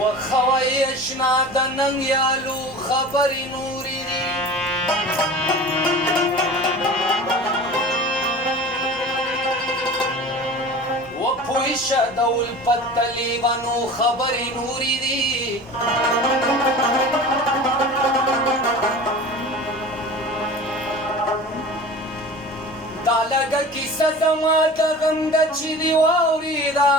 وخوایشنا د ننګیالو خبرې نورې دي وپوهشه د الفت د لیونو خبرې نورې دي دا لږه کیسه زما د غم ده چې دې واورېده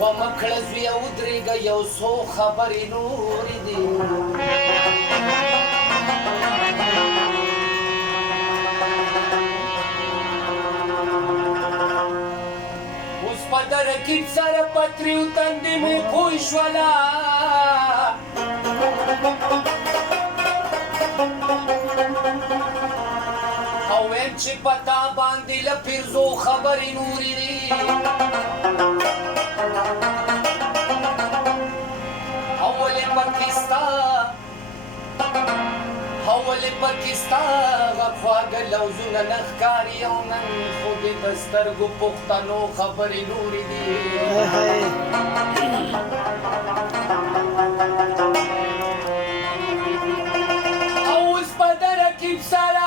ومکړه زویه ودرېږه یو څو خبرې نورې دي اوس په د رقیب سره پتري و تندې مې پوه شوله او ویم چې په تا باندې له پیرزو خبرې نورې دي اولې پکې ستا خواږه لوظونه نه ښکاري او نن خو دې د سترګو پښتنو خبرې نورې دي او اوس په د رقیب سره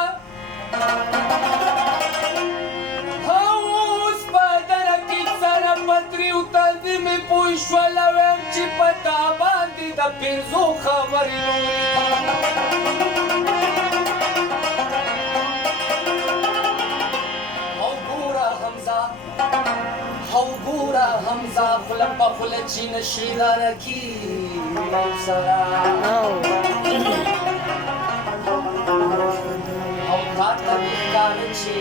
پتري و تندې مې پوه شوله ویم چې په تا باندې د پنځو خبرې نورې او ګوره حمزه خوله په خوله چې نشي د رقیب سره او تا ته مې ښکاره چې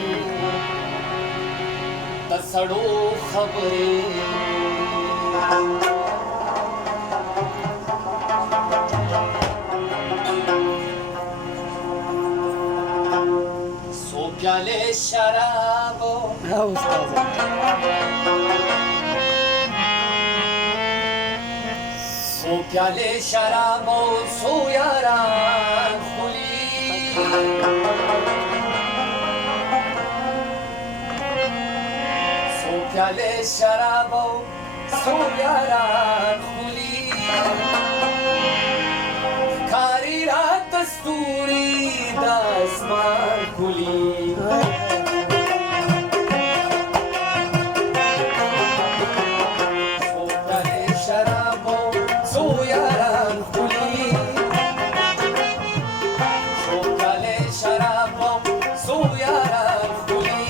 د سړو خبرې څو پیالې شرابو څو پیالې شرابو څو یاران خولي پیالې شرابو څو یاران خولي ښکاري راته ستوري د اسمان ښکلي څو پیالې شرابو څو یاران خولي څو پیالې شرابو څو یاران خولي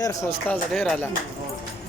ډېر ښه استاد ډېر اعلی